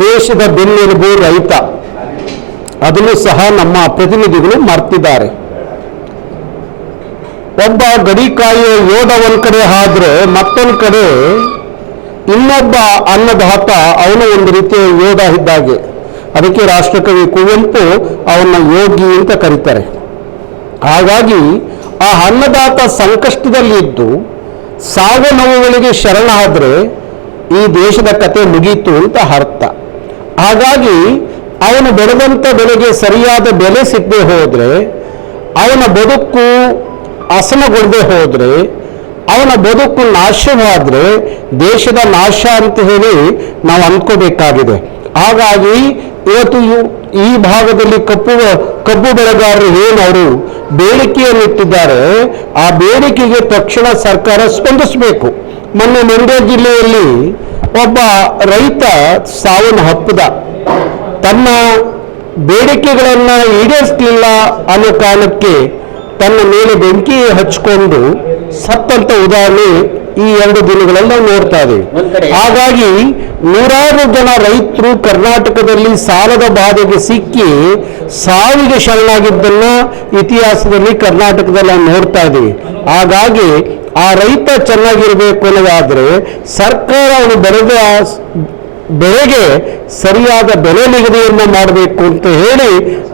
ದೇಶದ ಬೆನ್ನೆಲುಬು ರೈತ. ಅದನ್ನು ಸಹ ನಮ್ಮ ಪ್ರತಿನಿಧಿಗಳು ಮರ್ತಿದ್ದಾರೆ. ಒಬ್ಬ ಗಡಿ ಕಾಯುವ ಯೋಧ ಒಂದ್ ಕಡೆ ಆದ್ರೆ ಮತ್ತೊಂದು ಕಡೆ ಇನ್ನೊಬ್ಬ ಅನ್ನದಾತ ಅವನು ಒಂದು ರೀತಿಯ ಯೋಧ ಇದ್ದಾಗೆ. ಅದಕ್ಕೆ ರಾಷ್ಟ್ರಕವಿ ಕುವೆಂಪು ಅವನ್ನ ಯೋಗಿ ಅಂತ ಕರೀತಾರೆ. ಹಾಗಾಗಿ ಆ ಅನ್ನದಾತ ಸಂಕಷ್ಟದಲ್ಲಿ ಇದ್ದು ಸಾವು ನೋವುಗಳಿಗೆ ಶರಣಾದ್ರೆ ಈ ದೇಶದ ಕತೆ ಮುಗೀತು ಅಂತ ಅರ್ಥ. ಹಾಗಾಗಿ ಅವನು ಬೆಳೆದಂಥ ಬೆಳೆಗೆ ಸರಿಯಾದ ಬೆಲೆ ಸಿಗದೆ ಹೋದ್ರೆ, ಅವನ ಬದುಕು ಹಸನಗೊಳ್ಳದೆ ಹೋದ್ರೆ, ಅವನ ಬದುಕು ನಾಶವಾದ್ರೆ ದೇಶದ ನಾಶ ಅಂತ ಹೇಳಿ ನಾವು ಅಂದ್ಕೋಬೇಕಾಗಿದೆ. ಹಾಗಾಗಿ ಇವತ್ತು ಈ ಭಾಗದಲ್ಲಿ ಕಬ್ಬು ಬೆಳೆಗಾರರು ಏನು ಅವರು ಬೇಡಿಕೆಯನ್ನು ಇಟ್ಟಿದ್ದಾರೆ, ಆ ಬೇಡಿಕೆಗೆ ತಕ್ಷಣ ಸರ್ಕಾರ ಸ್ಪಂದಿಸಬೇಕು. ಮೊನ್ನೆ ಮಂಡ್ಯ ಜಿಲ್ಲೆಯಲ್ಲಿ ಒಬ್ಬ ರೈತ ಸಾವನ್ನು ಅಪ್ಪಿದ. ತನ್ನ ಬೇಡಿಕೆಗಳನ್ನು ಈಡೇರಿಸಲಿಲ್ಲ ಅನ್ನೋ ಕಾರಣಕ್ಕೆ ತನ್ನ ಮೇಲೆ ಬೆಂಕಿ ಹಚ್ಚಿಕೊಂಡು ಸತ್ತಂತ ಉದಾಹರಣೆ ಈ 2 ದಿನಗಳಲ್ಲಿ ನಾವು ನೋಡ್ತಾ ಇದ್ದೀವಿ. ಹಾಗಾಗಿ ನೂರಾರು ಜನ ರೈತರು ಕರ್ನಾಟಕದಲ್ಲಿ ಸಾಲದ ಬಾಧೆಗೆ ಸಿಕ್ಕಿ ಸಾವಿಗೆ ಶರಣಾಗಿದ್ದನ್ನ ಇತಿಹಾಸದಲ್ಲಿ ಕರ್ನಾಟಕದಲ್ಲಿ ನಾವು ನೋಡ್ತಾ ಇದ್ದೀವಿ. ಹಾಗಾಗಿ ಆ ರೈತ ಚೆನ್ನಾಗಿರ್ಬೇಕು ಅನ್ನೋದಾದ್ರೆ ಸರ್ಕಾರ ಅವನು ಬೆಳೆದ ಬೆಳೆಗೆ ಸರಿಯಾದ ಬೆಲೆ ನಿಗದಿಯನ್ನು ಮಾಡಬೇಕು ಅಂತ ಹೇಳಿ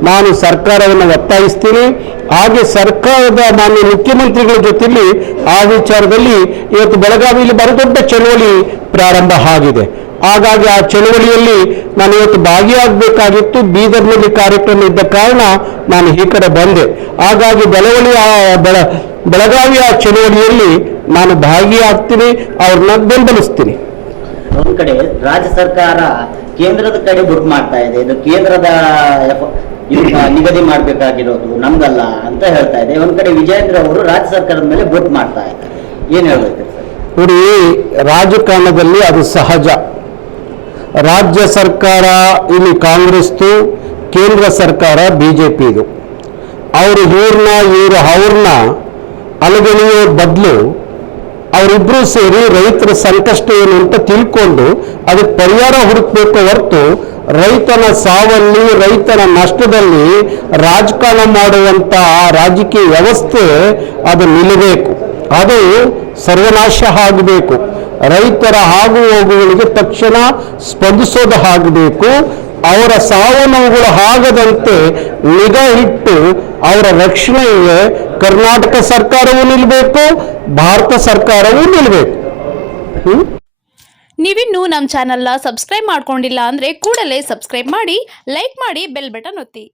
ನಾನು ಸರ್ಕಾರವನ್ನು ಒತ್ತಾಯಿಸ್ತೀನಿ. ಹಾಗೆ ಸರ್ಕಾರದ ಮಾನ್ಯ ಮುಖ್ಯಮಂತ್ರಿಗಳ ಜೊತೆಯಲ್ಲಿ ಆ ವಿಚಾರದಲ್ಲಿ ಇವತ್ತು ಬೆಳಗಾವಿಯಲ್ಲಿ ಬಹುದೊಡ್ಡ ಚಳವಳಿ ಪ್ರಾರಂಭ ಆಗಿದೆ. ಹಾಗಾಗಿ ಆ ಚಳವಳಿಯಲ್ಲಿ ನಾನು ಇವತ್ತು ಭಾಗಿಯಾಗಬೇಕಾಗಿತ್ತು. ಬೀದರ್ನಲ್ಲಿ ಕಾರ್ಯಕ್ರಮ ಇದ್ದ ಕಾರಣ ನಾನು ಈ ಕಡೆ ಬಂದೆ. ಹಾಗಾಗಿ ಬೆಳಗಾವಿಯ ಚಳವಳಿಯಲ್ಲಿ ನಾನು ಭಾಗಿಯಾಗ್ತೀನಿ, ಅವ್ರನ್ನ ಬೆಂಬಲಿಸ್ತೀನಿ. ಒಂದ್ ಕಡೆ ರಾಜ್ಯ ಸರ್ಕಾರ ಕೇಂದ್ರದ ಕಡೆ ದುಡ್ಡು ಮಾಡ್ತಾ ಇದೆ. ಇದು ಕೇಂದ್ರದ ನಿಗದಿ ಮಾಡಬೇಕಾಗಿರೋದು ನಮ್ಗಲ್ಲ ಅಂತ ಹೇಳ್ತಾ ಇದೆ. ಒಂದ್ ಕಡೆ ವಿಜಯೇಂದ್ರ ಅವರು ರಾಜ್ಯ ಸರ್ಕಾರದ ಮೇಲೆ ಬೋಟ್ ಮಾಡ್ತಾ ಇದ್ದಾರೆ. ಏನ್ ಹೇಳ್ಬೇಕು ಸರ್? ನೋಡಿ, ರಾಜಕಾರಣದಲ್ಲಿ ಅದು ಸಹಜ. ರಾಜ್ಯ ಸರ್ಕಾರ ಇಲ್ಲಿ ಕಾಂಗ್ರೆಸ್ದು, ಕೇಂದ್ರ ಸರ್ಕಾರ ಬಿಜೆಪಿದು. ಅವರು ಅವ್ರನ್ನ ಅಲಗಣಿಯೋ ಬದಲು ಅವರಿಬ್ಬರು ಸೇರಿ ರೈತರ ಸಂಕಷ್ಟ ಏನು ಅಂತ ತಿಳ್ಕೊಂಡು ಅದಕ್ಕೆ ಪರಿಹಾರ ಹುಡುಕಬೇಕು ಹೊರತು ರೈತನ ಸಾವಲ್ಲಿ, ರೈತನ ನಷ್ಟದಲ್ಲಿ ರಾಜಕಾರಣ ಮಾಡುವಂಥ ರಾಜಕೀಯ ವ್ಯವಸ್ಥೆ ಅದು ನಿಲ್ಲಬೇಕು. ಅದು ಸರ್ವನಾಶ ಆಗಬೇಕು. ರೈತರ ಆಗು ಹೋಗುಗಳಿಗೆ ತಕ್ಷಣ ಸ್ಪಂದಿಸೋದು ಆಗಬೇಕು. ಅವರ ಸಾವು ನೋವುಗಳು ಆಗದಂತೆ ನಿಗಾ ಇಟ್ಟು ಅವರ ರಕ್ಷಣೆಗೆ ಕರ್ನಾಟಕ ಸರ್ಕಾರವೂ ನಿಲ್ಲಬೇಕು, ಭಾರತ ಸರ್ಕಾರವೂ ನಿಲ್ಲಬೇಕು. ನೀವಿನ್ನೂ ನಮ್ಮ ಚಾನೆಲ್ನ ಸಬ್ಸ್ಕ್ರೈಬ್ ಮಾಡ್ಕೊಂಡಿಲ್ಲ ಅಂದರೆ ಕೂಡಲೇ ಸಬ್ಸ್ಕ್ರೈಬ್ ಮಾಡಿ, ಲೈಕ್ ಮಾಡಿ, ಬೆಲ್ ಬಟನ್ ಒತ್ತಿ.